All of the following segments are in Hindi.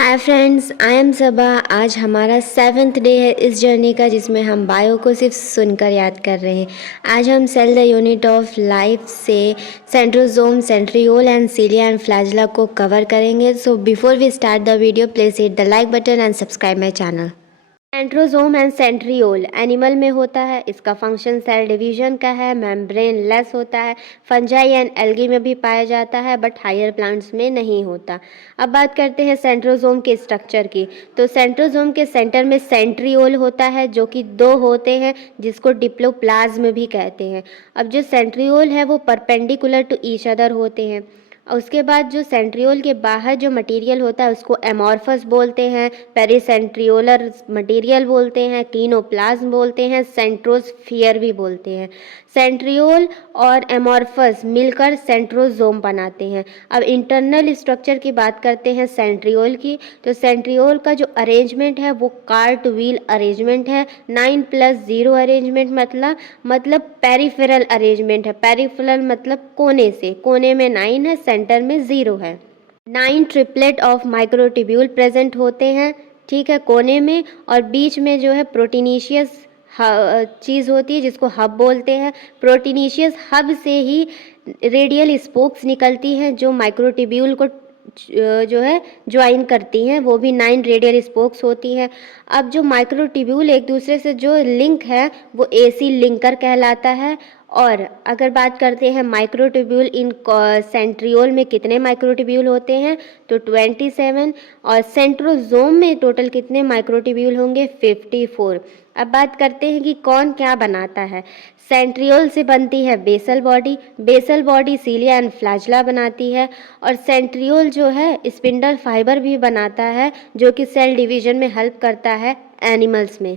हाय फ्रेंड्स, आई एम सबा। आज हमारा 7th डे है इस जर्नी का, जिसमें हम बायो को सिर्फ सुनकर याद कर रहे हैं। आज हम cell the unit of life से centrosome, centriole and cilia and flagella को कवर करेंगे। So before we start the video, please hit the like button and subscribe my channel. Centrosome and centriole animal में होता है। इसका फंक्शन सेल डिवीजन का है। मेम्ब्रेन लेस होता है। फंजाई एंड एल्गी में भी पाया जाता है, बट हायर प्लांट्स में नहीं होता। अब बात करते हैं सेंट्रोसोम के स्ट्रक्चर की। तो सेंट्रोसोम के सेंटर में सेंट्रियोल होता है, जो कि दो होते हैं, जिसको डिप्लोप्लाज्म भी कहते हैं। अब जो सेंट्रियोल है वो परपेंडिकुलर टू ईच अदर होते हैं। उसके बाद जो सेंट्रियोल के बाहर जो मटेरियल होता है उसको एमॉर्फस बोलते हैं, पेरिसेंट्रियोलर मटेरियल बोलते हैं, क्लिनोप्लाज्म बोलते हैं, सेंट्रोस्फियर भी बोलते हैं। सेंट्रियोल और एमॉर्फस मिलकर सेंट्रोसोम बनाते हैं। अब इंटरनल स्ट्रक्चर की बात करते हैं सेंट्रियोल की। तो सेंट्रियोल का जो अरेंजमेंट है वो कार्ट व्हील अरेंजमेंट है। 9+0 अरेंजमेंट मतलब पेरिफेरल अरेंजमेंट है। पेरिफेरल मतलब कोने से, कोने में 9 है, सेंटर में 0 है। 9 ट्रिपलेट ऑफ माइक्रोट्यूब्यूल प्रेजेंट होते हैं, ठीक है, कोने में। और बीच में जो है प्रोटीनीशियस चीज़ होती है, जिसको हब बोलते हैं। प्रोटीनीशियस हब से ही रेडियल स्पोक्स निकलती हैं, जो माइक्रोट्यूब्यूल को जो है ज्वाइन करती हैं। वो भी 9 रेडियल स्पोक्स होती हैं। अब जो माइक्रोट्यूब्यूल एक दूसरे से जो लिंक है वो एसी लिंकर कहलाता है। और अगर बात करते हैं माइक्रोट्यूब्यूल इन सेंट्रियोल में कितने माइक्रोट्यूब्यूल होते हैं, तो 27। और सेंट्रोसोम में टोटल कितने माइक्रोट्यूब्यूल होंगे, 54। अब बात करते हैं कि कौन क्या बनाता है। सेंट्रियोल से बनती है basal body. Basal body cilia and flagella बनाती है। और सेंट्रियोल जो है स्पिंडल फाइबर भी बनाता है, जो कि सेल डिवीजन में हेल्प करता है एनिमल्स में।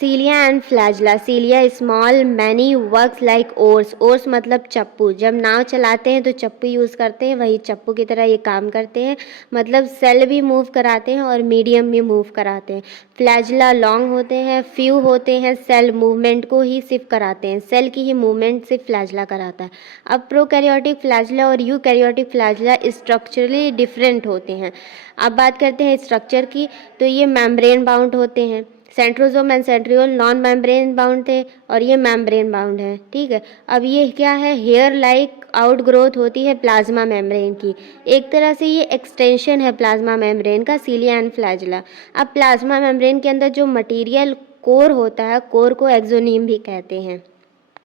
Cilia and flagella. Cilia small many works like oars. Oars मतलब चप्पू। जब नाव चलाते हैं तो चप्पू यूज़ करते हैं, वही चप्पू की तरह ये काम करते हैं। मतलब सेल भी मूव कराते हैं और मीडियम भी मूव कराते हैं। फ्लैजेला लॉन्ग होते हैं, फ्यू होते हैं, सेल मूवमेंट को ही सिर्फ कराते हैं। सेल की ही मूवमेंट सिर्फ फ्लैजेला कराता है। अब प्रोकैरियोटिक फ्लैजेला और यूकैरियोटिक फ्लैजेला स्ट्रक्चरली डिफरेंट होते हैं। अब बात करते हैं स्ट्रक्चर की। तो ये मेम्ब्रेन बाउंड होते हैं। Centrosome and centriole non membrane bound थे और ये मेम्ब्रेन बाउंड है, ठीक है। अब ये क्या है, हेयर लाइक आउट ग्रोथ होती है प्लाज्मा मेम्ब्रेन की। एक तरह से ये एक्सटेंशन है प्लाज्मा मेम्ब्रेन का, सीलिया एंड फ्लैजेला। अब प्लाज्मा मेम्ब्रेन के अंदर जो मटेरियल कोर होता है, कोर को एक्सोनीम भी कहते हैं।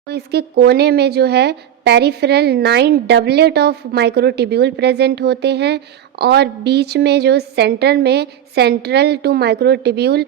तो इसके कोने में जो है peripheral 9 doublet of microtubule present होते हैं। और बीच में जो सेंटर में central two microtubule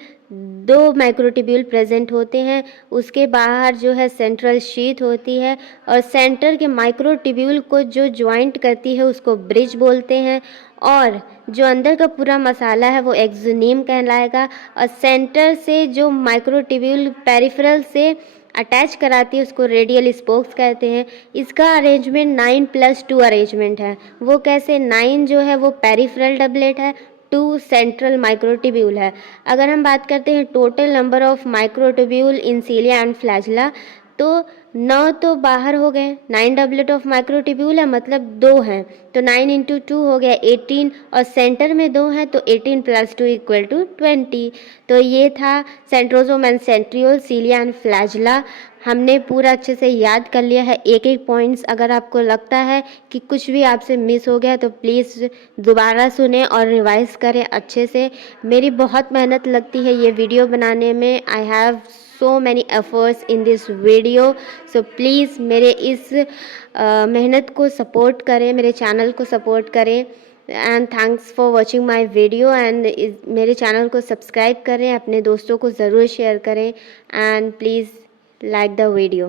2 microtubule present होते हैं। उसके बाहर जो है सेंट्रल शीथ होती है। और सेंटर के माइक्रोट्यूब्यूल को जो ज्वाइंट करती है उसको ब्रिज बोलते हैं। और जो अंदर का पूरा मसाला है वो एक्सोनीम कहलाएगा। और सेंटर से जो माइक्रोट्यूब्यूल पेरिफेरल से अटैच कराती है उसको रेडियल स्पोक्स कहते हैं। इसका अरेंजमेंट 9+2 अरेंजमेंट है। वो कैसे, 9 जो है वो पेरिफेरल डबलेट है, 2 सेंट्रल माइक्रोट्यूब्यूल है। अगर हम बात करते हैं total number of microtubule in सीलिया and flagella, तो 9 तो बाहर हो गए। 9 डबलेट ऑफ माइक्रोट्यूब्यूल है, मतलब 2 हैं, तो 9 × 2 हो गया 18। और सेंटर में 2 हैं, तो 18 + 2 = 20। तो ये था centrosome and centriole, सीलिया and flagella. हमने पूरा अच्छे से याद कर लिया है एक एक पॉइंट्स। अगर आपको लगता है कि कुछ भी आपसे मिस हो गया तो प्लीज़ दोबारा सुने और रिवाइज करें अच्छे से। मेरी बहुत मेहनत लगती है ये वीडियो बनाने में। I have so many efforts in this video. So please मेरे इस मेहनत को सपोर्ट करें, मेरे चैनल को सपोर्ट करें। And thanks for watching my video. And मेरे चैनल को सब्सक्राइब करें, अपने दोस्तों को ज़रूर शेयर करें। And please like the video।